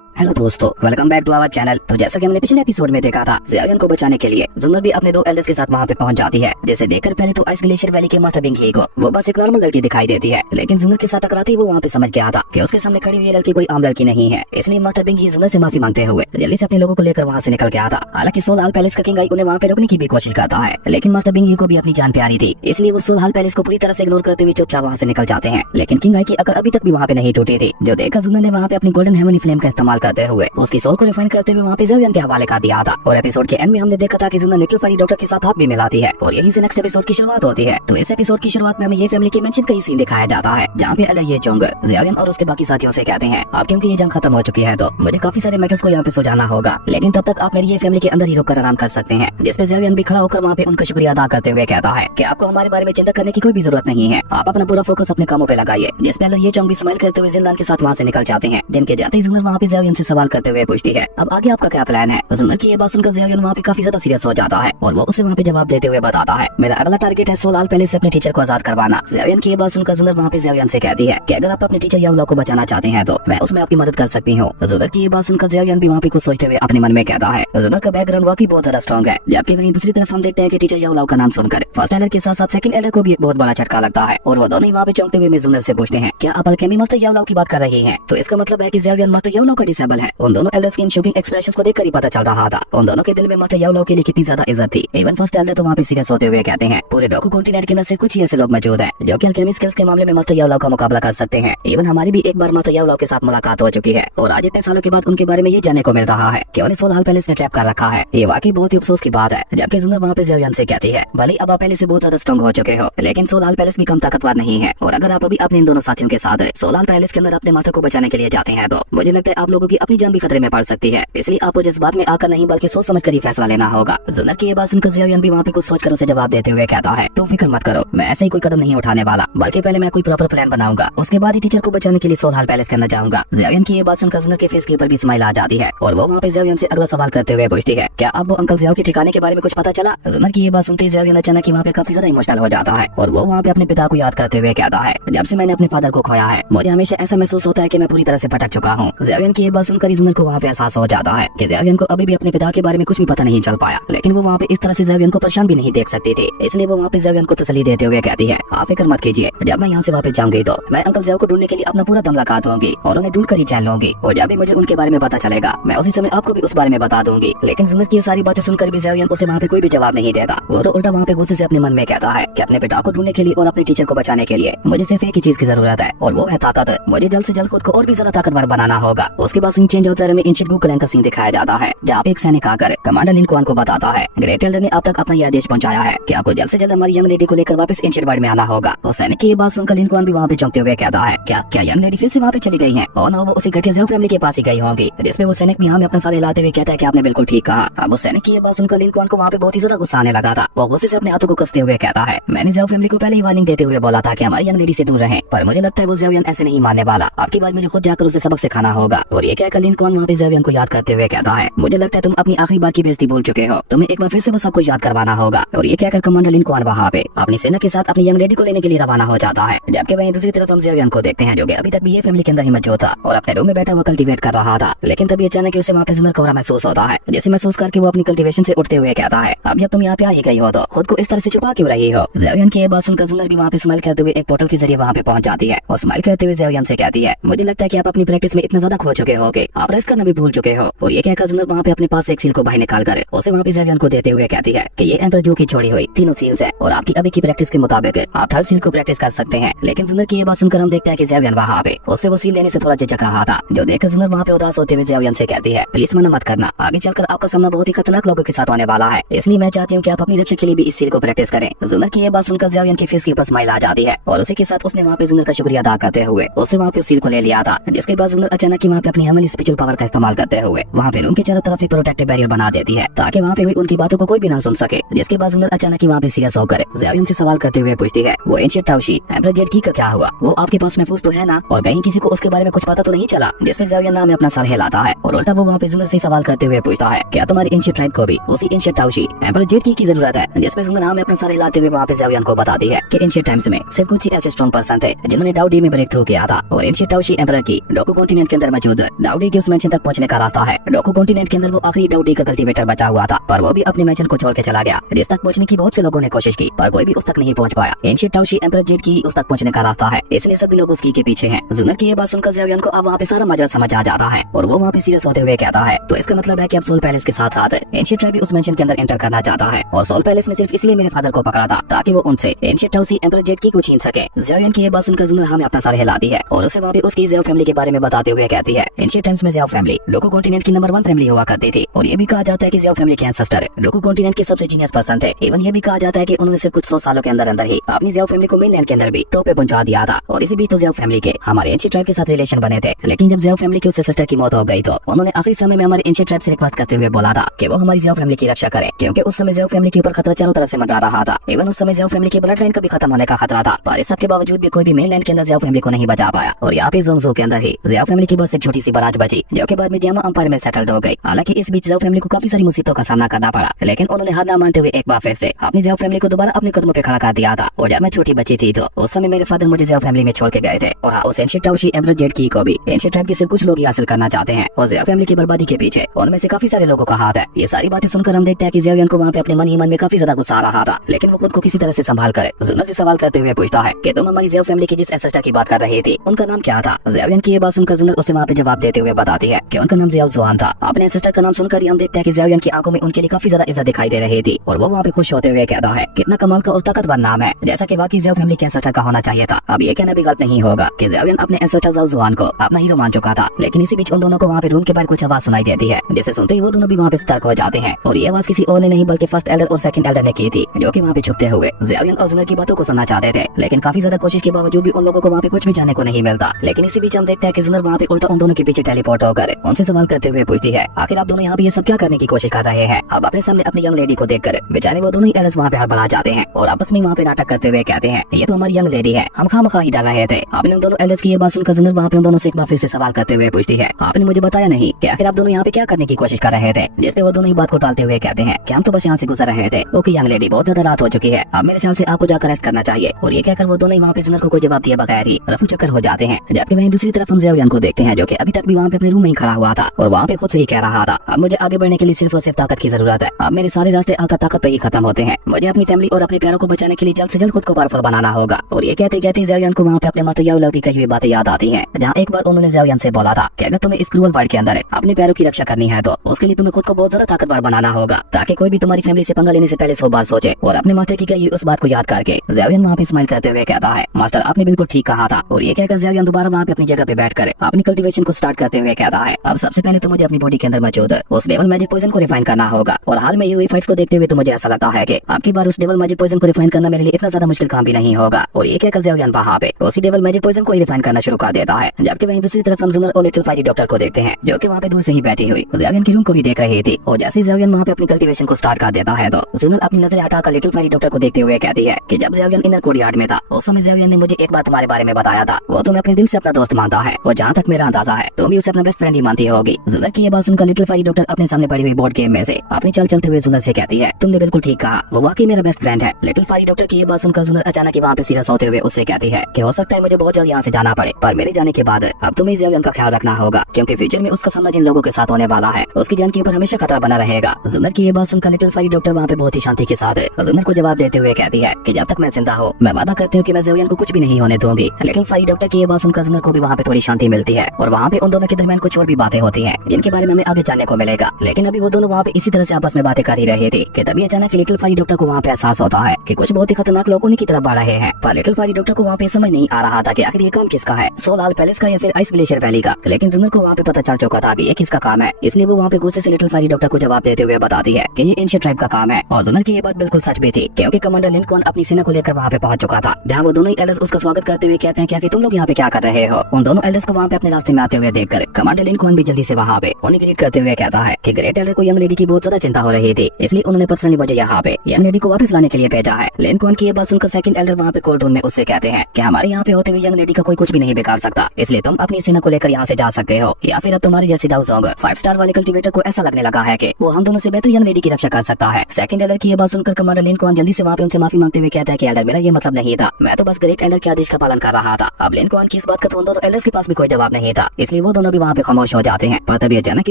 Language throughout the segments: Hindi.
हेलो दोस्तों, welcome back to our channel. तो जैसा कि हमने पिछले एपिसोड में देखा था, ज़ेवियन को बचाने के लिए जुन्नर भी अपने दो एल्डर्स के साथ वहां पे पहुंच जाती है। जैसे देखकर पहले तो आइस ग्लेशियर वैली के मास्टर बिंग ही को वो बस एक नॉर्मल लड़की दिखाई देती है, लेकिन जुन्नर के साथ टकराते ही वो वहां पे समझ गया था कि उसके सामने खड़ी हुई लड़की कोई आम लड़की नहीं है। इसलिए मास्टर बिंग ही जुन्नर से माफी मांगते हुए जल्दी से अपने लोगों को लेकर वहाँ से निकल गया था। हालांकि सोलहाल पैलेस का किंग आई उन्हें वहाँ पे रोकने की भी कोशिश करता है, लेकिन मास्टर बिंग ही को भी अपनी जान प्यारी थी, इसलिए वो सोलहाल पैलेस को पूरी तरह से इग्नोर करते हुए चुपचाप वहाँ से निकल जाते हैं। लेकिन किंग आई की अकड़ अभी तक भी वहाँ पे नहीं टूटी थी, जो देखकर जुन्नर ने वहाँ पे अपनी गोल्डन हेमनी फ्लेम का इस्तेमाल करते हुए उसकी सोल को रिफाइन करते हुए वहाँ पे ज़ेवियन के हवाले कर दिया था। और एपिसोड के एंड में हमने देखा था कि जुन्नर लिटिल फनी डॉक्टर के साथ हाथ भी मिलाती है और यहीं से नेक्स्ट एपिसोड की शुरुआत होती है। तो इस एपिसोड की शुरुआत में हमें ये फैमिली के मेंशन का ही सीन दिखाया जाता है, जहाँ पे ये जोंग ज़ेवियन और उसके बाकी साथियों से कहते हैं आप क्योंकि ये जंग खत्म हो चुकी है तो मुझे काफी सारे मैटर्स को यहाँ पे सुलझाना होगा, लेकिन तब तक आप मेरी ये फैमिली के अंदर ही रुककर आराम कर सकते हैं। जिसपे ज़ेवियन भी खड़ा होकर वहाँ पे उनका शुक्रिया अदा करते हुए कहता है कि आपको हमारे बारे में चिंता करने की कोई भी जरूरत नहीं है, आप अपना पूरा फोकस अपने कामों पे लगाइए। जिसपे ये जोंग भी स्माइल करते हुए जिंदान के साथ वहाँ से निकल जाते हैं। दिन के जाते ही जुन्नर वहाँ पे ज़ेवियन से सवाल करते हुए पूछती है अब आगे आपका क्या प्लान है। जुन्नर की ये बात सुनकर ज़ेवियन वहाँ पे काफी ज्यादा सीरियस हो जाता है और वो उसे वहाँ पे जवाब देते हुए बताता है मेरा अगला टारगेट है सोलहाल पैलेस से अपने टीचर को आजाद करवाना। ज़ेवियन की ये बात सुनकर जुन्नर वहाँ पे ज़ेवियन से कहती है कि अगर आप अपने टीचर याओ को बचाना चाहते हैं तो मैं उसमें आपकी मदद कर सकती हूँ। जुन्नर की ये बात सुनकर ज़ेवियन भी वहाँ पे कुछ सोचते हुए अपने मन में कहता है जुन्नर का बैकग्राउंड वाकई बहुत ज्यादा स्ट्रॉन्ग है। जबकि वहीं दूसरी तरफ हम देखते हैं कि टीचर याओ का नाम सुनकर फर्स्ट एल्डर के साथ साथ सेकंड एल्डर को भी एक बहुत बड़ा झटका लगता है और वो दोनों ही वहाँ पे चौंकते हुए जुन्नर से पूछते हैं क्या आप अल्केमी मास्टर याओ की बात कर रही हैं। तो इसका मतलब है कि ज़ेवियन मास्टर याओ का डिसेबल है। उन दोनों एल्डर्स के इन शॉकिंग एक्सप्रेशंस को देखकर ही पता चल रहा था उन दोनों के दिल में मास्टर याओ के लिए कितनी ज्यादा इज्जत थी। इवन फर्स्ट एल्डर तो वहाँ पे सीरियस होते हुए कहते हैं पूरे डोकू कॉन्टिनेंट के अंदर से कुछ ही ऐसे लोग मौजूद हैं जो कि अल्केमी स्किल्स के मामले में मास्टर याओ का मुकाबला कर सकते हैं। इवन हमारी भी एक बार मास्टर याओ के साथ मुलाकात हो चुकी है और आज इतने सालों के बाद उनके बारे में ये जानने को मिल रहा है कि उन्हें सोलहाल पैलेस ने ट्रैप कर रखा है। ये वाकई बहुत ही अफसोस की बात है। जबकि जुन्नर वहाँ पे ज़ेवियन से कहती है भले अब आप पहले से बहुत ज्यादा स्ट्रॉन्ग हो चुके हो, लेकिन सोलहाल पैलेस भी कम ताकतवर नहीं है और अगर आप अभी अपने इन दोनों साथियों के साथ सोलहाल पैलेस के अंदर अपने मास्टर को बचाने के लिए जाते हैं तो मुझे लगता है आप लोगों की अपनी जान भी खतरे में पड़ सकती है। इसलिए आपको जज्बात में आकर नहीं बल्कि सोच समझ कर ही फैसला लेना होगा। जुन्नर की ये बात सुनकर ज़ेवियन भी वहाँ पे कुछ सोचकर उसे जवाब देते हुए कहता है तुम फिक्र मत करो, मैं ऐसे ही कोई कदम नहीं उठाने वाला, बल्कि पहले मैं कोई प्रॉपर प्लान बनाऊंगा, उसके बाद ही टीचर को बचाने के लिए सोलहाल पैलेस के अंदर जाऊंगा। ज़ेवियन की ये बात सुनकर जुन्नर के फेस के ऊपर भी स्माइल आ जाती है और वो वहाँ पे ज़ेवियन से अगला सवाल करते हुए पूछती है क्या आपको अंकल ज़ियाओ के ठिकाने के बारे में कुछ पता चला। जुन्नर की ये बात सुनते ही ज़ेवियन अचानक वहाँ पे काफी ज्यादा इमोशनल हो जाता है और वो वहाँ पे अपने पिता को याद करते हुए कहता है जब से मैंने अपने फादर को खोया है मुझे हमेशा ऐसा महसूस होता है कि मैं पूरी तरह से भटक चुका हूँ। ज़ेवियन की ये बात सुनकर जुन्नर को वहाँ पे एहसास हो जाता है कि ज़ेवियन को अभी भी अपने पिता के बारे में कुछ भी पता नहीं चल पाया, लेकिन वो वहाँ पे इस तरह से ज़ेवियन को परेशान भी नहीं देख सकती थी। इसलिए वो वहाँ पे ज़ेवियन को तसल्ली देते हुए कहती है आप फिक्र मत कीजिए, जब मैं यहाँ से वापस जाऊंगी तो मैं अंकल ज़ियाओ को ढूंढने के लिए अपना पूरा दम लगा दूंगी और उन्हें ढूंढ कर ही जान लूंगी और जब भी मुझे उनके बारे में पता चलेगा मैं उसी समय आपको भी उस बारे में बता दूंगी। लेकिन जुन्नर की सारी बातें सुनकर भी ज़ेवियन उसे वहाँ पे कोई भी जवाब नहीं देता। वो तो उल्टा वहाँ पे गुस्से से अपने मन में कहता है कि अपने पिता को ढूंढने के लिए और अपने टीचर को बचाने के लिए मुझे सिर्फ एक ही चीज की जरूरत है और वो है ताकत। मुझे जल्द से जल्द खुद को और भी ज्यादा ताकतवर बनाना होगा। उसके बाद सीन चेंज होते हुए एंशिएंट गू क्लैन का सीन दिखाया जाता है, जहाँ पे एक सैनिक आकर कमांडर लिन कुआन को बताता है ग्रेट एल्डर ने अब तक अपना यह आदेश पहुंचाया है कि आपको जल्द से जल्द हमारी यंग लेडी को लेकर वापस एंशिएंट वर्ल्ड में आना होगा। तो सैनिक की ये बात सुनकर लिन कुआन भी वहाँ पे चौंकते हुए कहता है क्या यंग लेडी फिर से वहाँ पे चली गई है और ना वो उसी घटिया ज़ियाओ फैमिली के पास ही गई होगी। जिसपे वो सैनिक भी हमें अपना साल हिलाते हुए कहता है कि आपने बिल्कुल ठीक कहा। अब उस सैनिक की ये बात सुनकर लिन कुआन को वहाँ पे बहुत ही ज्यादा गुस्सा आने लगा था। वो गुस्से से अपने हाथों को कसते हुए कहता है मैंने ज़ियाओ फैमिली को पहले ही वार्निंग देते हुए बोला था कि हमारी यंग लेडी से दूर रहें, पर मुझे लगता है वो ज़ेवियन ऐसे नहीं मानने वाला। आपकी बात मुझे खुद जाकर उसे सबक सिखाना होगा। और ये कहकर लिन कुआन वहाँ पे ज़ेवियन को याद करते हुए कहता है मुझे लगता है तुम अपनी आखिरी बार की बेइज्जती भूल चुके हो, तुम्हें एक बार फिर से वो सब कुछ याद करवाना होगा। और ये कहकर कमांडर लिन कुआन वहाँ पे अपनी सेना के साथ अपनी यंग लेडी को लेने के लिए रवाना हो जाता है। जबकि वहीं दूसरी तरफ हम ज़ेवियन को देखते हैं जो कि अभी तक भी ये फैमिली के अंदर ही मौजूद था और अपने रूम में बैठा हुआ कल्टीवेट कर रहा था। लेकिन तभी अचानक उसे वहाँ पे जुन्नर कोहरा महसूस होता है, जिसे महसूस करके वो अपनी कल्टीवेशन से उठते हुए कहता है अब जब तुम यहाँ पे आ ही गई हो तो खुद को इस तरह से छुपा क्यों रही हो। ज़ेवियन की ये बात सुनकर जुन्नर भी वहाँ पे स्माइल करते हुए एक पोर्टल के जरिए वहाँ पे पहुंच जाती है और स्माइल करते हुए ज़ेवियन से कहती है मुझे लगता है कि आप अपनी प्रैक्टिस में इतना ज्यादा खो चुके होगे, आप रेस्ट करना भी भूल चुके हो। और ये कहकर जुन्नर वहाँ पे अपने पास एक सील को बाहर निकाल कर उसे वहाँ पे ज़ेवियन को देते हुए कहती है कि ये एम्पर जो की छोड़ी हुई तीनों सील्स है और आपकी अभी की प्रैक्टिस के मुताबिक आप थर्ड सील को प्रैक्टिस कर सकते हैं। लेकिन जुन्नर की ये बात सुनकर हम देखते हैं कि ज़ेवियन वहाँ पे उससे वो सील लेने से थोड़ा झिझक रहा था, जो देखकर जुन्नर वहाँ पे उदास होते हुए ज़ेवियन से कहती है प्लीज मना मत करना, आगे चलकर आपका सामना बहुत ही खतरनाक लोगों के साथ होने वाला है, इसलिए मैं चाहती हूँ कि आप अपनी रक्षा के लिए भी इस सील को प्रैक्टिस करें। जुन्नर की ये बात सुनकर ज़ेवियन की फेस के ऊपर स्माइल आ जाती है और उसी के साथ उसने वहाँ पे जुन्नर का शुक्रिया अदा करते हुए उसे वहाँ पे सील को ले लिया था। जिसके बाद जुन्नर अचानक वहाँ पे अपनी हेमली स्पिरिचुअल पावर का इस्तेमाल करते हुए वहाँ पे रूम के चारों तरफ एक प्रोटेक्टिव बैरियर बना देती है ताकि वहाँ पे हुई उनकी बातों को कोई भी ना सुन सके। जिसके बाद जुन्नर अचानक वहाँ पे सीरियस होकर ज़ेवियन से सवाल करते हुए पूछती है वो एंशिएंट टाओशी एम्परर जेड की का क्या हुआ, वो आपके पास महफूज तो है ना और कहीं किसी को उसके बारे में कुछ पता तो नहीं चला। जिसमें ज़ेवियन नाम में अपना सर हिलाता है और उल्टा वो वहाँ पे जुन्नर से सवाल करते हुए पूछता है क्या तुम्हारी एंशिएंट ट्राइब को भी उसी एंशिएंट टाओशी एम्परर जेड की जरूरत है। जिसमें जुन्नर नाम में अपना सर हिलाते हुए वहाँ पे ज़ेवियन को बताती है कि एंशिएंट टाइम्स में सिर्फ कुछ ही ऐसे स्ट्रॉन्ग पर्सन थे जिन्होंने डाओ डी में ब्रेक थ्रू किया था और एंशिएंट टाओशी एम्परर की डोकू कॉन्टिनेंट के अंदर मौजूद डाओ डाउडी के उस मेंशन तक पहुंचने का रास्ता है। डोकू कॉन्टिनेंट के अंदर वो आखिरी डाउडी का कल्टीवेटर बचा हुआ था, पर वो भी अपने मेंशन को छोड़ के चला गया, जिस तक पहुंचने की बहुत से लोगों ने कोशिश की, पर कोई भी उस तक नहीं पहुंच पाया। एंशिएंट टाओशी एम्परर जेड की उस तक पहुंचने का रास्ता है, इसलिए सभी लोग उसकी के पीछे हैं। जुनर की ये बात सुनकर ज़ेवियन को अब वहाँ पे सारा मजा समझ आ जाता है और वो वहाँ पे सीरियस होते हुए कहता है, तो इसका मतलब है कि अब सोल पैलेस के साथ साथ एंशिएंट ट्राइब भी उस मेंशन के अंदर एंटर करना चाहता है, और सोल पैलेस में सिर्फ इसलिए मेरे फादर को पकड़ा था ताकि वो उनसे एंशिएंट टाओशी एम्परर जेड की को छीन सके। ज़ेवियन की ये बात सुनकर जुनर हमें अपना सर हिलाती है और उसे वहाँ पे उसकी ज़ेव फैमिली के बारे में बताते हुए कहती है, एंशिएंट टाइम्स में ज़ेव फैमिली डोकू कॉन्टिनेंट की नंबर 1 फैमिली हुआ करती थी, और ये भी कहा जाता है कि ज़ेव फैमिली के एंसेस्टर डोकू कॉन्टिनेंट के सबसे जीनियस पर्सन थे। इवन ये भी कहा जाता है कि उन्होंने सिर्फ कुछ 100 सालों के अंदर ही अपनी ज़ेव फैमिली को मेनलैंड के अंदर भी टॉप पे पहुंचा दिया था, और इसी बीच तो ज़ेव फैमिली के हमारे एंशिएंट ट्राइब के साथ रिलेशन बने थे। लेकिन जब ज़ेव फैमिली की उससे सिस्टर की मौत हो गई तो उन्होंने आखिरी समय में हमारे एंशिएंट ट्राइब से रिक्वेस्ट करते हुए बोला था कि वो हमारी ज़ेव फैमिली की रक्षा करे, क्योंकि उस समय ज़ेव फैमिली के ऊपर खतरा चारों तरफ से मंडरा रहा था। इवन उस समय ज़ेव फैमिली की ब्लड लाइन का भी खत्म होने का खतरा था, पर इस सब के बावजूद भी कोई भी मेनलैंड के अंदर ज़ेव फैमिली को नहीं बचा पाया। और यहाँ पे ज़ोंगज़ो के अंदर ही ज़ेव फैमिली की बस एक छोटी सी बराज बची, जो कि बाद में जियामा एम्पायर में सेटल्ड हो गई। हालांकि इस बीच ज़ेव फैमिली को काफी सारी मुसीबतों का सामना करना पड़ा, लेकिन उन्होंने हार ना मानते हुए एक बार फिर से अपनी ज़ेव फैमिली को दोबारा अपने कदमों पे खड़ा कर दिया था। और जब मैं छोटी बच्ची थी तो उस समय मेरे फादर मुझे ज़ेव फैमिली में छोड़ के गए थे, और हाँ, उस एंशिएंट टाओशी एम्परर जेड की को भी एंशिएंट ट्राइब के सिर्फ कुछ लोग ही हासिल करना चाहते हैं, और ज़ेव फैमिली की बर्बादी के पीछे उनमें से काफी सारे लोगों का हाथ है। ये सारी बातें सुनकर हम देखते हैं कि ज़ेवियन को वहाँ पे अपने मन ही मन में काफी ज्यादा गुस्सा आ रहा था, लेकिन वो खुद को किसी तरह से संभाल कर जुनर से सवाल करते हुए पूछता है कि तुम हमारी ज़ेव फैमिली की जिस एंसेस्टर की बात कर रही थी उनका नाम क्या था। ज़ेवियन की ये बात सुनकर जुनर उसे वहाँ पे जवाब देते हुए बताती है कि उनका नाम ज़ियाओ ज़ुआन था। अपने एंसेस्टर का नाम सुनकर ही हम देखते हैं कि ज़ेवियन की आंखों में उनके लिए काफी ज्यादा इज्जत दिखाई दे रही थी, और वो वहाँ पे खुश होते हुए कहता है कितना कमाल का और ताकतवर नाम है, जैसा कि वाकई ज़ेव फैमिली के एंसेस्टर का होना चाहिए था। अब ये कहना भी गलत नहीं होगा कि ज़ेवियन अपने एंसेस्टर ज़ियाओ ज़ुआन को अपना हीरो मान चुका था। लेकिन इसी बीच उन दोनों को वहाँ पे रूम के बाहर कुछ आवाज सुनाई देती है, जिसे सुनते ही वो दोनों भी वहाँ पे सतर्क हो जाते हैं, और ये आवाज किसी और ने नहीं बल्कि फर्स्ट एल्डर और सेकंड एल्डर ने की थी, जो कि वहाँ पे छुपते हुए ज़ेवियन और जुनर की बातों को सुनना चाहते थे। लेकिन काफी ज्यादा कोशिश के बावजूद भी उन लोगों को वहाँ पे कुछ भी जाने को नहीं मिलता। लेकिन इसी बीच हम देखते हैं कि जुनर वहाँ पे उल्टा उन दोनों के पीछे टेलीपोर्ट होकर उनसे सवाल करते हुए पूछती है, आखिर आप दोनों यहाँ पे ये सब क्या करने की कोशिश कर रहे हैं। अब अपने सामने अपनी यंग लेडी को देखकर बेचारे वो दोनों ही एल्डर्स वहाँ पे हड़बड़ा जाते हैं और आपस में वहाँ पे नाटक करते हुए कहते हैं, ये तो हमारी यंग लेडी है, हम खामखा ही डर रहे थे। आपने उन दोनों एल्डर्स की ये बात सुनकर जुनर वहाँ पे उन दोनों से एक बार फिर से सवाल करते हुए पूछती है, आपने मुझे बताया नहीं कि आखिर आप दोनों यहाँ पे क्या करने की कोशिश कर रहे थे। जिसपे वो दोनों ही बात को टालते हुए कहते हैं कि हम तो बस यहाँ से गुजर रहे थे। ओके यंग लेडी, बहुत ज्यादा रात हो चुकी है, अब मेरे ख्याल से आपको जाकर रेस्ट करना चाहिए। और ये कहकर वो दोनों ही वहाँ पे जुनर को कोई जवाब दिए बगैर ही रफू चक्कर हो जाते हैं। जबकि वहीं दूसरी तरफ हम ज़ेवियन को देखते हैं, जो कि अभी तक भी वहाँ पे अपने रूम में ही खड़ा हुआ था और वहाँ पे खुद से ही कह रहा था, अब मुझे आगे बढ़ने के लिए सिर्फ और सिर्फ ताकत की जरूरत है। अब मेरे सारे रास्ते ताकत पे ही खत्म होते हैं। मुझे अपनी फैमिली और अपने प्यारों को बचाने के लिए जल्द से जल्द खुद को पावरफुल बनाना होगा। और ये कहते कहते ज़ेवियन को वहाँ पे अपने माता याओ की कही हुई बातें याद आती हैं, जहाँ एक बार उन्होंने ज़ेवियन से बोला था कि अगर तुम्हें इस क्रूअल वर्ल्ड के अंदर अपने प्यारों की रक्षा करनी है तो उसके लिए तुम्हें खुद को बहुत ज्यादा ताकतवर बनाना होगा, ताकि कोई भी तुम्हारी फैमिली से पंगा लेने से पहले 100 बार सोचे। और अपने मास्टर की कही उस बात को याद करके ज़ेवियन वहाँ पे स्माइल करते हुए कहता है, मास्टर आपने बिल्कुल ठीक कहा था। और ये कहकर ज़ेवियन दोबारा वहाँ पे अपनी जगह पे बैठकर अपनी कल्टीवेशन को स्टार्ट करते हुए कहता है, अब सबसे पहले तो मुझे अपनी बॉडी के अंदर मौजूद उस डेवल मैजिक पॉइजन को रिफाइन करना होगा। और हाल में हुई फाइट्स को देखते हुए तो मुझे ऐसा लगता है कि आपकी बार उस डेवल मैजिक पॉइजन को रिफाइन करना मेरे लिए इतना ज्यादा मुश्किल काम भी नहीं होगा। और ये कहकर ज़ेवियन वहाँ पे उसी डेवल मैजिक पॉइजन को रिफाइन करना शुरू कर देता है। जबकि वहीं दूसरी तरफ हम जुनर और लिटिल फायरी डॉक्टर को देखते हैं, जो कि वहाँ पे दूर से ही बैठी हुई ज़ेवियन की रूम को ही देख रही थी। और जैसे ज़ेवियन वहाँ पे अपनी कल्टीवेशन को स्टार्ट कर देता है तो जुनर अपनी नजरें हटाकर लिटिल फायरी डॉक्टर को देखते हुए कहती है कि जब ज़ेवियन इनर कोर्टयार्ड में था उस समय ज़ेवियन ने मुझे एक बार तुम्हारे बारे में बताया था, वो तुम्हें अपने दिल से अपना दोस्त मानता है, और जहाँ तक मेरा अंदाजा है तुम भी उसे अपना बेस्ट फ्रेंड ही मानती होगी। जुनर की ये बात सुनकर लिटिल फायरी डॉक्टर अपने सामने पड़ी हुई बोर्ड गेम में से अपनी चल चलते हुए जुनर से कहती है, तुमने बिल्कुल ठीक कहा, वो वाकई मेरा बेस्ट फ्रेंड है। लिटिल फायरी डॉक्टर की ये बात सुनकर जुनर अचानक वहाँ पे सीरियस होते हुए उससे कहती है कि हो सकता है मुझे बहुत जल्द यहाँ से जाना पड़े, पर मेरे जाने के बाद अब तुम्हें ज़ेवियन का ख्याल रखना होगा, क्योंकि फ्यूचर में उसका सामना जिन लोगों के साथ होने वाला है उसकी जान के ऊपर हमेशा खतरा बना रहेगा। जुनर की ये बात सुनकर लिटिल फायरी डॉक्टर वहाँ पे बहुत ही शांति के साथ जुनर को जवाब देते हुए कहती है कि जब तक मैं जिंदा हूँ मैं वादा करती हूँ कि मैं ज़ेवियन को कुछ भी नहीं होने दूंगी। लिटिल फायरी डॉक्टर की ये बात सुनकर जुनर को भी वहाँ पे थोड़ी शांति मिलती है, और वहाँ पे उन दोनों के दरमियान कुछ और भी बातें होती हैं जिनके बारे में हमें आगे जानने को मिलेगा। लेकिन अभी वो दोनों वहाँ पे इसी तरह से आपस में बातें कर ही रहे थे कि तभी अचानक लिटिल फायरी डॉक्टर को वहाँ पे एहसास होता है कि कुछ बहुत ही खतरनाक लोग उन्हीं की तरफ बढ़ रहे हैं। पर लिटिल फायरी डॉक्टर को वहाँ पे समझ नहीं आ रहा था कि आखिर ये काम किसका है, सोलाल पैलेस का या फिर आइस ग्लेशियर वैली का। लेकिन जुनर को वहाँ पे पता चल चुका था कि ये किसका काम है, इसलिए वो वहाँ पे गुस्से से लिटिल फायरी डॉक्टर को जवाब देते हुए बताती है कि ये एंशिएंट ट्राइब का काम है। और जुनर की ये बात बिल्कुल सच भी थी, क्योंकि कमांडर लिनकॉन अपनी सेना को लेकर वहाँ पे पहुंच चुका था, जहाँ वो दोनों ही एल्डर्स उसका स्वागत करते हुए कहते हैं कि तुम लोग यहाँ पे क्या कर रहे हो। उन दोनों एल्डर्स को वहाँ पे अपने रास्ते में आते हुए देखकर कमांडर लिनकॉन भी जल्दी से वहाँ पे उन्हें ग्रीट करते हुए कहता है कि ग्रेट एल्डर को यंग लेडी की बहुत ज्यादा चिंता हो रही थी, इसलिए उन्होंने पर्सनली मुझे यहाँ पे यंग लेडी को वापस लाने के लिए भेजा है। लिनकॉन की ये बात सुनकर सेकंड एल्डर वहाँ पे कोल्ड रूम में उससे कहते हैं कि हमारे यहाँ पे होते हुए यंग लेडी का कोई कुछ भी नहीं बिगाड़ सकता, इसलिए तुम अपनी सेना को लेकर यहाँ से जा सकते हो, या फिर अब तुम्हारी जैसी डाउजोंग 5 स्टार वाले कल्टीवेटर को ऐसा लगने लगा है कि वो हम दोनों से बेहतर यंग लेडी की रक्षा कर सकता है। सेकंड एल्डर की ये बात सुनकर कमांडर लिनकॉन जल्दी से वहाँ पे उनसे माफी मांगते हुए कहता है कि एल्डर मेरा ये मतलब नहीं था, मैं तो बस ग्रेट एल्डर के आदेश का पालन कर रहा था। अब लिनकॉन की इस बात का तो उन दोनों एल्डर्स के पास भी कोई जवाब नहीं था, इसलिए वो दोनों भी वहाँ पे खामोश हो जाते हैं। पर तभी अचानक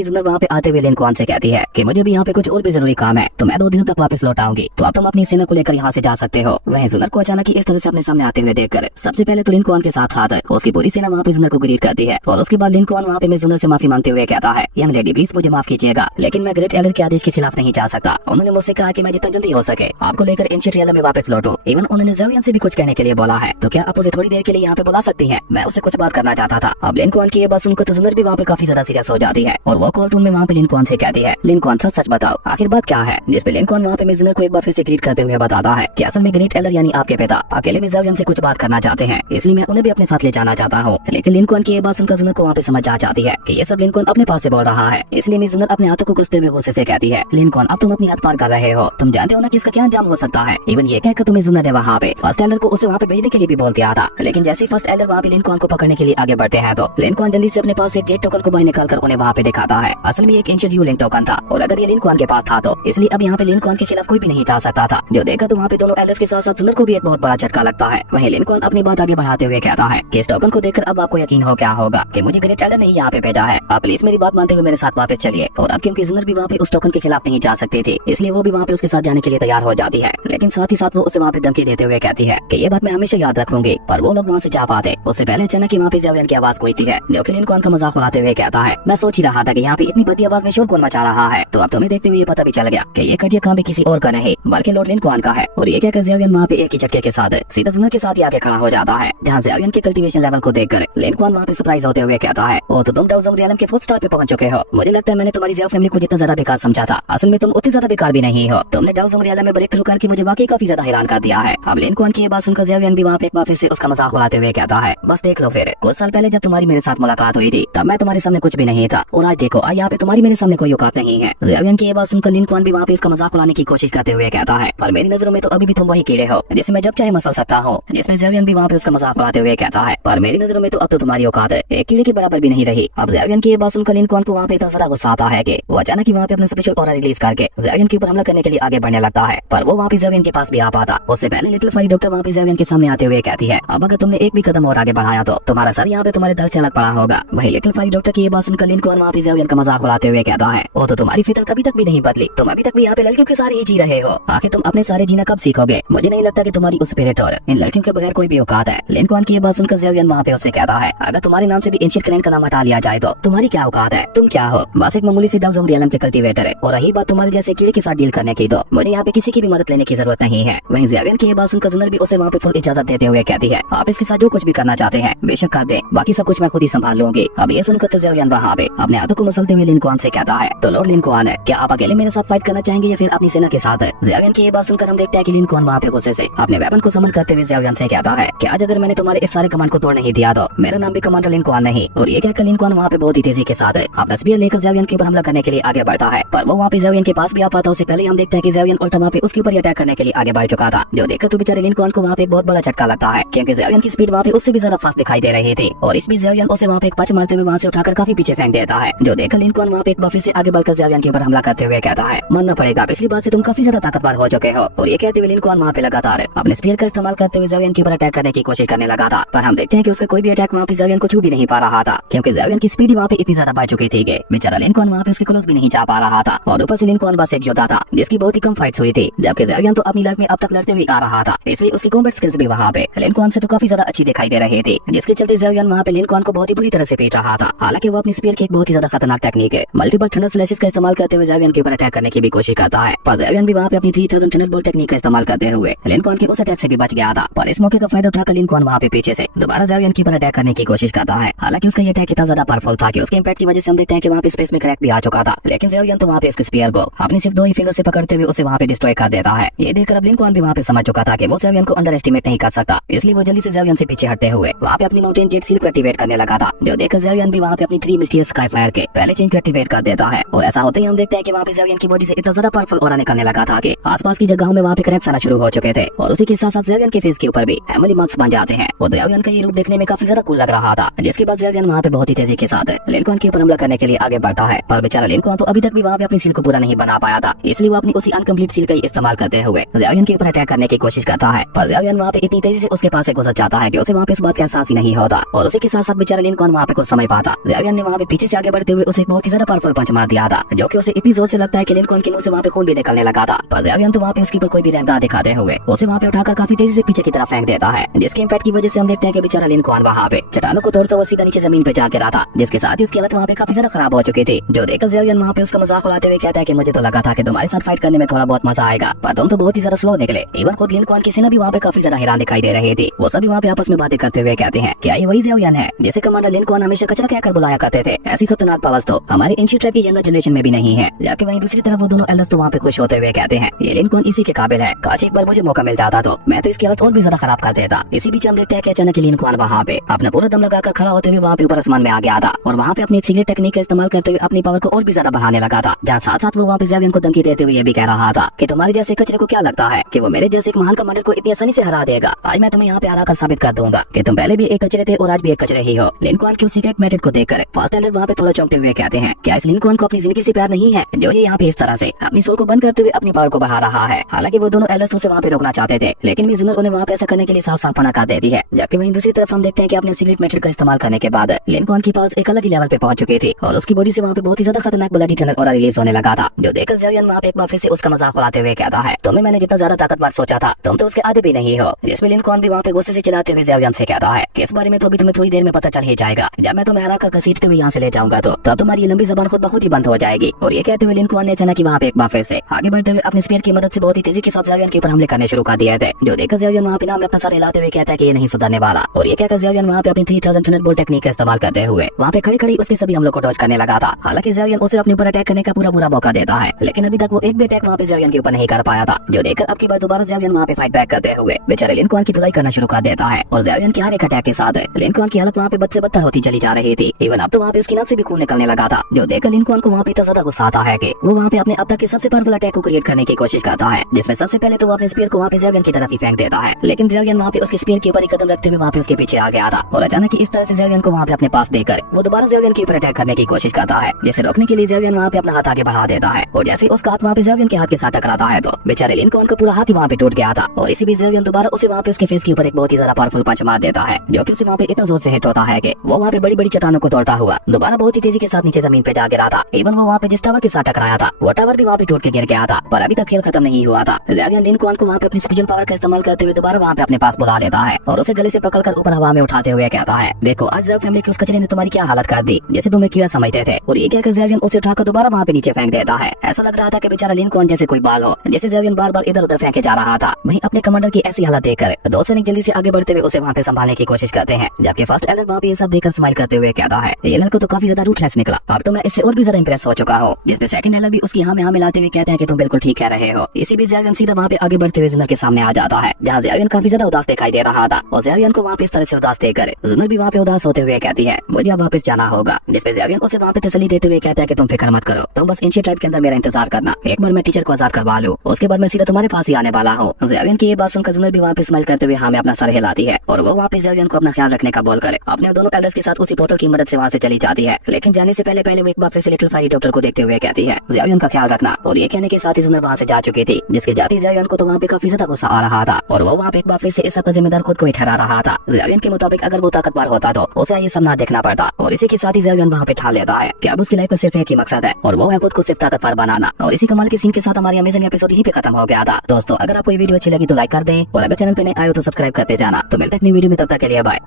जुनर वहाँ पे आते हुए लिनकॉन से कहती है कि मुझे भी यहाँ पे कुछ और भी जरूरी काम है, तो मैं 2 दिनों तक वापस लौट आऊंगी, तो अब तुम अपनी सेना को लेकर यहाँ से जा सकते हो। वह जुनर को अचानक इस तरह से अपने सामने आते हुए देखकर सबसे पहले तो लिनकॉन के साथ साथ उसकी पूरी सेना वहाँ पे जुनर को ग्रीट करती है। और उसके बाद लिनकॉन वहाँ पे मैं जुनर से माफी मांगते हुए कहता है, यंग लेडी प्लीज मुझे माफ कीजिएगा, लेकिन मैं ग्रेट एल्डर के आदेश के खिलाफ नहीं जा सकता। उन्होंने मुझसे कहा कि मैं जितना जल्दी हो सके आपको लेकर एंशिएंट रियलम में वापस लौटूं। इवन उन्होंने ज़ेवियन से भी कुछ कहने के लिए बोला है, तो क्या आप उसे थोड़ी देर के लिए यहाँ पे बुला सकती हैं? मैं उससे कुछ बात करना चाहता था। अब लिनकॉन की ये बात सुनकर तो जुनर भी वहाँ पे काफी ज्यादा सीरियस हो जाती है और वो कॉल टून में वहाँ पे लिनकॉन से कहती है, लिनकॉन सच सच बताओ आखिर बात क्या है? जिसपे लिनकॉन वहाँ पे जुनर को एक बार फिर से ग्रीट करते हुए बताता है कि असल में ग्रेट एल्डर यानी आपके पिता अकेले में ज़ेवियन से कुछ बात करना चाहते हैं, इसलिए मैं उन्हें भी अपने साथ ले जाना चाहता हूँ। लेकिन लिनकॉन की ये बात सुनकर जुनर को वहाँ पे समझ आ जाती है कि ये सब लिनकॉन अपने पास से बोल रहा है, इसलिए मिस जुनर अपने हाथों को कसते हुए गुस्से से कहती है, लिनकॉन अब तुम अपनी हद पार कर रहे हो, तुम जानते हो ना कि इसका क्या अंजाम हो सकता है। इवन ये कहकर तुम्हें जुनर ने वहाँ पे फर्स्ट एल्डर को उसे वहाँ पे भेजने के लिए भी बोल दिया था, लेकिन जैसे फर्स्ट एल्डर वहाँ पे लिनकॉन को पकड़ने के लिए आगे बढ़ते हैं तो लिनकॉन जल्दी से अपने पास एक जेट टोकन को बाहर निकालकर उन्हें वहाँ पे दिखाता है। असल में एक एंशिएंट यूलिंग टोकन था और अगर ये लिनकॉन के पास था तो इसलिए अब यहाँ पे लिनकॉन के खिलाफ कोई भी नहीं जा सकता था। जो देखा तो वहाँ पे दोनों एल्डर्स के साथ साथ जुनर को भी एक बहुत बड़ा झटका लगता है। वहीं लिनकॉन अपनी बात आगे बढ़ाते हुए कहता है कि इस टोकन को देखकर अब आपको यकीन हो क्या होगा कि मुझे ग्रेट एल्डर ने यहाँ पे भेजा है। आप प्लीज मेरी बात मानते हुए मेरे साथ वापस चलिए। और अब क्योंकि जुनर भी वहाँ पे उस टोकन के खिलाफ नहीं जा सकती थी, इसलिए वो भी वहाँ पे उसके साथ जाने के लिए तैयार हो जाती है। लेकिन साथ ही साथ वो उसे वहाँ पे धमकी देते हुए कहती है कि ये बात मैं हमेशा याद रखूंगी। पर वो लोग वहाँ से जा पाते उससे पहले अचानक वहाँ पे ज़ेवियन की आवाज गूंजती है, जो कि लिनकॉन का मजाक उड़ाते हुए कहता है, मैं सोच ही रहा था कि यहाँ पे इतनी बड़ी आवाज में शोर कौन मचा रहा है, तो अब तुम्हें देखते हुए ये पता भी चल गया कि ये घटिया काम भी किसी और का नहीं बल्कि लॉर्ड लिनकॉन का है। और ये कहकर ज़ेवियन वहाँ पे एक ही झटके के साथ सीधा जुनर के साथ ही आके खड़ा हो जाता है, जहाँ ज़ेवियन के कल्टीवेशन लेवल को देखकर लिनकॉन वहाँ पे सरप्राइज होते हुए कहता है, ओ तो तुम डाउज़ोंग रियलम के 4 स्टार पे पहुंच चुके हो। मुझे लगता है मैंने तुम्हारी ज़िया फैमिली को जितना ज्यादा बेकार समझा था, असल में तुम उतनी ज्यादा बेकार भी नहीं हो। तुमने डाउज़ोंग रियलम में ब्रेक थ्रू करके मुझे वाकई काफी ज्यादा हैरान कर दिया है। अब लिनकॉन की ये बात सुनकर ज़ेवियन भी वहाँ पे एक बार फिर से उसका मजाक उड़ाते हुए कहता है, बस देख लो फिर कुछ साल पहले जब तुम्हारी मेरे साथ मुलाकात हुई थी तब मैं तुम्हारे सामने कुछ भी नहीं था, और आज देखो यहाँ पे तुम्हारी मेरे सामने कोई औकात नहीं है। ज़ेवियन की ये बात सुनकर लिनकॉन भी वहाँ पे उसका मजाक उड़ाने की कोशिश करते हुए कहता है, पर मेरी नजरों में तो अभी भी तुम वही कीड़े हो जिसे मैं जब चाहे मसल सकता हूँ। जिसमें ज़ेवियन भी वहाँ पे उसका मजाक उड़ाते हुए कहता है, पर मेरी नजरों में तो अब तो तुम्हारी औकात एक कीड़े के बराबर भी नहीं रही। अब ज़ेवियन की ये बात सुनकर लिनकॉन को वहाँ पे इतना ज्यादा गुस्सा आता है कि वो अचानक ही वहाँ पे अपने स्पेशल ऑरा रिलीज करके ज़ेवियन के ऊपर हमला करने के लिए आगे बढ़ने लगता है। पर वो वहाँ पे ज़ेवियन के पास भी आ पाता उससे पहले लिटिल फायरी डॉक्टर वहाँ पे ज़ेवियन के सामने आते हुए कहती है, अब अगर तुमने एक भी कदम और आगे बढ़ाया तो तुम्हारा सर यहाँ पे तुम्हारे दर से अलग पड़ा होगा। वही लिटिल फायरी डॉक्टर की ये बात सुनकर लिनकॉन वहाँ पे ज़ेवियन का मजाक उड़ाते हुए कहता है, वो तो तुम्हारी फितरत अभी तक भी नहीं बदली, तुम अभी तक भी यहाँ पे लड़कियों के सारे ही जी रहे हो। आखिर तुम अपने सारे जीना कब सीखोगे? मुझे नहीं लगता कि तुम्हारी उस स्पिरिट और इन लड़कियों के बगैर कोई भी औकात है। लिनकॉन की ये बात सुनकर ज़ेवियन वहाँ पे उससे कहता है, अगर तुम्हारे नाम से भी एंशिएंट क्लैन का नाम हटा लिया जाए तो तुम्हारी क्या औकात है? तुम क्या हो? बस एक मामूली सी डाउज़ोंग रियलम के कल्टीवेटर है। और रही बात तुम्हारे जैसे कीड़े के साथ डील करने की तो मुझे यहाँ पे किसी की भी मदद लेने की जरूरत नहीं है। वहीं ज़ेवियन की ये बात सुनकर जुनर भी उसे वहाँ पे फुल इजाजत देते हुए कहती है, आप इसके साथ जो कुछ भी करना चाहते हैं बेशक कर दे, बाकी सब कुछ मैं खुद ही संभाल लूंगी। अब ये सुनकर तो ज़ेवियन वहाँ पे अपने हाथों को मसलते हुए लिनकॉन से कहता है, तो लॉर्ड लिनकॉन क्या आप अकेले मेरे साथ फाइट करना चाहेंगे या फिर अपनी सेना के साथ? ज़ेवियन की ये बात सुनकर हम देखते हैं कि लिनकॉन वहाँ पे गुस्से से अपने वेपन को समन करते हुए ज़ेवियन से कहता है कि आज अगर मैंने तुम्हारे इस सारे कमांड को तोड़ नहीं दिया तो मेरा नाम भी कमांडर लिनकॉन नहीं। और ये कहकर लिनकॉन वहाँ पे बहुत ही तेजी के साथ अपना स्पीयर लेकर ज़ेवियन के ऊपर हमला करने के लिए आगे बढ़ता है। पर वो वहाँ पे ज़ेवियन के पास भी आ पाता उससे पहले हम देखते हैं कि ज़ेवियन उल्टा वहाँ पे उसके ऊपर अटैक करने के लिए आगे बढ़ चुका था, जो देखकर तो बेचारे लिनकॉन को वहाँ पे बहुत बड़ा झटका लगता है क्योंकि ज़ेवियन की स्पीड वहाँ पे उससे भी ज्यादा फास्ट दिखाई दे रही थी। और इस बीच ज़ेवियन उसे वहाँ पे एक पंच मारते हुए वहाँ से उठाकर काफी पीछे फेंक देता है, जो देखकर लिनकॉन वहाँ पे एक बार फिर से आगे बढ़कर ज़ेवियन के ऊपर हमला करते हुए कहता है, मानना पड़ेगा पिछली बार से तुम काफी ज्यादा ताकतवर हो चुके हो। और ये कहते हुए लिनकॉन वहाँ पे लगातार अपने स्पीयर का इस्तेमाल करते हुए ज़ेवियन के ऊपर अटैक करने की कोशिश करने लगा था। पर हम देखते हैं कि उसका कोई भी अटैक वहाँ पे ज़ेवियन को छू भी नहीं पा रहा था क्योंकि ज़ेवियन की स्पीड वहाँ पे इतनी ज्यादा बढ़ चुकी थी कि बेचारा लिनकॉन वहाँ पे उसके क्लोज भी नहीं जा पा रहा था। और ऊपर से लिनकॉन बस एक योद्धा था जिसकी बहुत ही कम फाइट्स हुई थी, जबकि ज़ेवियन तो अपनी लाइफ में अब तक लड़ते हुए आ रहा था, इसलिए उसकी कॉम्बैट स्किल्स भी वहाँ पे लिनकॉन से तो काफी ज्यादा अच्छी दिखाई दे रही थी, जिसके चलते ज़ेवियन वहाँ पे लिनकॉन को बहुत ही बुरी तरह से पीट रहा था। हालांकि वो अपनी स्पीयर की एक बहुत ही ज्यादा खतरनाक टेक्निक है मल्टीपल थंडर स्लैशेस का इस्तेमाल करते हुए ज़ेवियन के ऊपर अटैक करने की भी कोशिश करता है। पर ज़ेवियन भी वहाँ पे अपनी 3000 थंडर बोल्ट टेक्निक का इस्तेमाल करते हुए लिनकॉन के उस अटैक से भी बच गया था। पर इस मौके का फायदा उठाकर लिनकॉन वहाँ पे पीछे से दोबारा ज़ेवियन के ऊपर अटैक करने की कोशिश करता है। हालांकि उसका ये अटैक इतना ज्यादा पावरफुल था कि उसके इम्पैक्ट की वजह से हम देखते हैं कि वहाँ पे स्पेस में क्रैक भी आ चुका था। लेकिन ज़ेवियन तो वहाँ पे इसके स्पीयर को अपनी सिर्फ 2 ही फिंगर से पकड़ते हुए उसे वहाँ पे डिस्ट्रॉय कर देता है। ये देखकर अब लिनकॉन भी वहाँ पे समझ चुका था कि वो ज़ेवियन को अंडर एस्टिमेट नहीं कर सकता, इसलिए वो जल्दी से ज़ेवियन से पीछे हटते हुए वहाँ पे अपनी माउंटेन जेट सील को एक्टिवेट करने लगा था, जो देखकर ज़ेवियन भी वहाँ पे अपनी 3 मिस्टीरियस स्काई फायर के पहले चेंज को एक्टिवेट कर देता है। और ऐसा होते ही हम देखते हैं कि वहाँ पे ज़ेवियन की बॉडी से इतना ज्यादा पावरफुल ऑरा निकलने लगा था कि आसपास की जगहों में वहाँ पे क्रैक्स आना शुरू हो चुके थे। और उसी के साथ साथ ज़ेवियन के फेस के ऊपर भी एमिली मार्क्स बन जाते हैं। और ज़ेवियन का ये रूप देखने में काफी ज्यादा कूल लग रहा था, जिसके बाद ज़ेवियन वहाँ पे बहुत ही तेजी के साथ लिनकॉन के ऊपर हमला करने के लिए आगे बढ़ता है। पर बेचारा लिनकॉन तो अभी तक भी वहाँ पे अपनी सील को पूरा नहीं बना पाया था, इसलिए वो अपनी उसी अनकम्प्लीट सील का इस्तेमाल करते हुए ज़ेवियन के ऊपर अटैक करने की कोशिश करता है। पर ज़ेवियन वहाँ पे इतनी तेजी से उसके पास से गुजर जाता है कि उसे वहाँ पे इस बात का एहसास ही नहीं होता। और उसी के साथ साथ बेचारा लिनकॉन वहाँ पे कुछ समझ पाता। ज़ेवियन ने वहाँ पे पीछे से आगे बढ़ते हुए उसे एक बहुत ही ज्यादा पावरफुल पंच मार दिया था, जो कि उसे इतनी जोर से लगता है कि लिनकॉन के मुंह से वहाँ पे खून भी निकलने लगा था। पर ज़ेवियन तो वहाँ पे उसके ऊपर कोई भी रहम ना दिखाते हुए उसे वहाँ पे उठाकर काफी तेजी से पीछे की तरफ फेंक देता है, जिसके इम्पैक्ट की वजह से हम देखते हैं कि बेचारा लिनकॉन वहाँ पे चट्टानों को तोड़ता हुआ सीधा नीचे जमीन पे जा गिरा था, जिसके साथ ही उसकी हालत वहाँ पे काफी ज्यादा खराब हो चुकी थी। जो देखकर ज़ेवियन वहाँ पे उसका मजाक उड़ाते हुए कहता है कि मुझे तो लगा था कि तुम्हारे साथ फाइट करने में थोड़ा बहुत मजा आएगा, पर तुम तो बहुत ही ज्यादा स्लो निकले। इवन खुद लिनकॉन की सेना भी वहाँ पे काफी ज्यादा हैरान दिखाई दे रही थी। वो सभी वहाँ पे आपस में बातें करते हुए कहते हैं, क्या ये वही ज़ेवियन है जिसे कमांडर लिनकॉन हमेशा कचरा कहकर बुलाया करते थे? ऐसी खतरनाक पावर्स तो हमारे एंशिएंट ट्राइब की यंगर जनरेशन में भी नहीं है। जबकि वहीं दूसरी तरफ वो दोनों एल्डर्स तो वहाँ पे खुश होते हुए कहते हैं, ये लिनकॉन इसी के काबिल है, काश एक बार मुझे मौका मिल जाता तो मैं तो इसकी हालत और भी ज्यादा खराब कर देता। इसी बीच हम देखते हैं कि अचानक लिनकॉन वहाँ पे अपना पूरा दम लगाकर खड़ा होते हुए वहाँ पे ऊपर आसमान में आ गया था और वहाँ पे अपनी एक सीक्रेट टेक्निक का इस्तेमाल करते हुए अपनी पावर को और भी ज्यादा बढ़ाने लगा था। जहाँ साथ साथ वो वहाँ पे ज़ेवियन को धमकी देते हुए ये भी कह रहा था कि तुम्हारे जैसे कचरे को क्या लगता है कि वो मेरे जैसे एक महान कमांडर को इतनी आसानी से हरा देगा? आज मैं तुम्हें यहाँ पे हरा कर साबित कर दूंगा कि तुम पहले भी एक कचरे थे और आज भी एक कचरे ही हो। लिनकॉन की सीक्रेट मेथड को देखकर फर्स्ट एल्डर वहाँ पे थोड़ा चौंकते हुए कहते हैं, क्या इस लिनकॉन को अपनी जिंदगी से प्यार नहीं है जो ये यहाँ पे इस तरह से अपनी सोल को बंद करते हुए अपनी पावर को बढ़ा रहा है? हालांकि वो दोनों एल्डर्स उसे वहाँ पे रोकना चाहते थे, लेकिन भी जुनर उन्हें वहाँ पे ऐसा करने के लिए साफ साफ मना कर देती है। जबकि वहीं दूसरी तरफ हम देखते हैं कि अपने सीक्रेट मेथड का इस्तेमाल करने के बाद लिनकॉन की पावर्स एक अलग ही लेवल पे पहुंच चुकी थी और उसकी बॉडी से वहाँ पे बहुत ही ज्यादा खतरनाक ब्लडी टनल और रिलीज होने लगा था। जो देखकर ज़ेवियन वहाँ पे एक बार फिर से उसका मजाक उड़ाते हुए कहता है, तुम्हें मैंने जितना ज्यादा ताकतवर सोचा था तुम तो उसके आधे भी नहीं हो। जिसमें लिनकॉन भी वहाँ पे गुस्से से चिल्लाते हुए ज़ेवियन से कहता है कि इस बारे में तो अभी तुम्हें थोड़ी देर में पता चल ही जाएगा, जब मैं तुम्हें हरा कर घसीटते हुए यहाँ से ले जाऊंगा तो तब तुम्हारी ये लंबी जबान खुद ब खुद ही बंद हो जाएगी। और ये कहते हुए लिनकॉन ने अचानक वहाँ पे एक बार फिर से आगे बढ़ते हुए अपने स्पीयर की मदद से बहुत ही तेजी के साथ ज़ेवियन के ऊपर हमले करने शुरू कर दिए थे। जो देखकर ज़ेवियन वहाँ पे नाम अपना सर हिलाते हुए कहता है कि ये नहीं सुधरने वाला। और ये कहकर ज़ेवियन वहाँ पे अपनी 3000 थंडरबोल्ट टेक्निक का इस्तेमाल करते हुए वहाँ पे खड़ी खड़ी उसके सभी हमलों को डॉज करने लगा था। हालांकि ज़ेवियन उसे अपने ऊपर अटैक करने का पूरा मौका देता है, लेकिन अभी तक वो एक भी अटैक वहाँ पे ज़ेवियन के ऊपर नहीं कर पाया था। जो देखकर अब की बार दोबारा ज़ेवियन वहाँ पे फाइट बैक करते हुए बेचारे लिनकॉन की धुलाई करना शुरू कर देता है और ज़ेवियन के हर एक अटैक के साथ लिनकॉन की हालत वहाँ पे बद से बदतर होती चली जा रही थी। इवन अब तो वहाँ पे उसकी नाक से भी खून निकलने लगा था। जो देखकर लिनकॉन को वहाँ पे इतना ज्यादा गुस्सा आता है कि वो वहाँ पे अपने अब तक के सबसे पावरफुल अटैक को क्रिएट करने की कोशिश करता है, जिसमें सबसे पहले तो वो अपने स्पीयर को वहाँ पे ज़ेवियन की तरफ ही फेंक देता है। लेकिन ज़ेवियन वहाँ पे उसके स्पीयर के ऊपर ही कदम रखते हुए वहाँ पे उसके पीछे आ गया था और अचानक इस तरह से ज़ेवियन को वहाँ पे अपने पास देकर वो दोबारा ज़ेवियन के ऊपर अटैक करने की कोशिश करता है, जिसे रोकने के लिए ज़ेवियन वहाँ पे अपना हाथ आगे बढ़ा देता है और जैसे उसका हाथ वहाँ पे ज़ेवियन के हाथ के साथ टकराता है तो बेचारे लिनकॉन का पूरा हाथ ही वहाँ पे टूट गया था। और इसी बीच ज़ेवियन दोबारा उसे वहाँ पे उसके फेस के ऊपर एक बहुत ही ज्यादा पावरफुल पंच मार देता है, जो कि उसे वहाँ पे इतना जोर से हिट होता है कि वो वहाँ पे बड़ी बड़ी चट्टानों को तोड़ता हुआ दोबारा बहुत ही तेजी के साथ नीचे जमीन पे जा गिरा था। इवन वो वहाँ पे जिस टावर के साथ टकराया था वो टावर भी वहाँ पे टूट के गिर गया था। पर अभी तक खेल खत्म नहीं हुआ था। ज़ेवियन लिनकॉन को वहाँ पे अपनी स्पेशल पावर का इस्तेमाल करते हुए दोबारा वहाँ पे अपने पास बुला लेता है और उसे गले से पकड़कर ऊपर हवा में उठाते हुए कहता है, देखो आज ज़ेव फैमिली के उस कचरे ने तुम्हारी क्या हालत कर दी जैसे तुम्हें कीड़ा समझते थे। और ये कहकर ज़ेवियन उसे उठाकर दोबारा वहाँ पे नीचे फेंक देता है। ऐसा लग रहा था कि बेचारा लिनकॉन जैसे कोई बाल हो, जैसे ज़ेवियन बार बार इधर उधर फेंके जा रहा था। वहीं अपने कमांडर की ऐसी हालत देखकर दो सैनिक जल्दी से आगे बढ़ते हुए उसे वहाँ पे संभालने की कोशिश करते हैं। जबकि फर्स्ट एल्डर वहाँ पे ये सब देखकर स्माइल करते हुए कहता है, ये लड़का तो काफी ज्यादा रूटलेस निकला, अब तो मैं इससे और भी ज्यादा इंप्रेस हो चुका हूँ। जिसपे सेकंड एल्डर भी उसकी हाँ में हाँ मिलाते हुए कहते हैं कि तुम बिल्कुल ठीक कह रहे हो। इसी बीच ज़ेवियन सीधा वहाँ पे आगे बढ़ते हुए जुनर के सामने आ जाता है, जहाँ ज़ेवियन काफी ज्यादा उदास दिखाई दे रहा था और ज़ेवियन को वहाँ पे इस तरह से उदास देखकर जुनर भी वहाँ पे उदास होते हुए कहती है, मुझे अब वापस जाना होगा। जिसपे ज़ेवियन उसे वहाँ पे तसल्ली देते हुए कहता है कि तुम फिक्र मत करो, तुम बस एंशिएंट ट्राइब के अंदर मेरा इंतजार करना, एक बार मैं टीचर को आजाद करवा लूं उसके बाद मैं सीधा तुम्हारे पास ही आने वाला हूँ। ज़ेवियन की ये बात सुनकर जुनर भी वहाँ पे स्माइल करते हुए हाँ में अपना सर हिलाती है और वो वहाँ पे ज़ेवियन को अपना ख्याल रखने का बोल कर अपने दोनों एल्डर्स के साथ उसी पोर्टल की मदद से वहाँ से चली जाती है। लेकिन जाने से पहले वो एक बार फिर से लिटिल फेरी डॉक्टर को देखते हुए कहती है, ज़ेवियन का ख्याल रखना। और ये कहने के साथ ही जुनर वहाँ से जा चुकी थी, जिसके जाती ज़ेवियन को तो वहाँ पे काफी ज्यादा गुस्सा आ रहा था और वो वहाँ पे एक बार फिर से इस सब का जिम्मेदार खुद को ही ठहरा रहा था। ज़ेवियन के मुताबिक अगर वो ताकतवर होता तो उसे ये सब ना देखना पड़ता। और इसी के साथ ही ज़ेवियन वहाँ पे ठान लेता है कि अब उसकी लाइफ का सिर्फ एक ही मकसद है और वो है खुद को सिर्फ ताकतवर बनाना। और इसी कमाल के सीन के साथ हमारी अमेजिंग एपिसोड यहीं पे खत्म हो गया था। दोस्तों अगर आपको ये वीडियो अच्छी लगी तो लाइक कर दें और अगर चैनल पे नए आए हो तो सब्सक्राइब करते जाना। तो मिलते हैं अगली वीडियो में, तब तक के लिए बाय।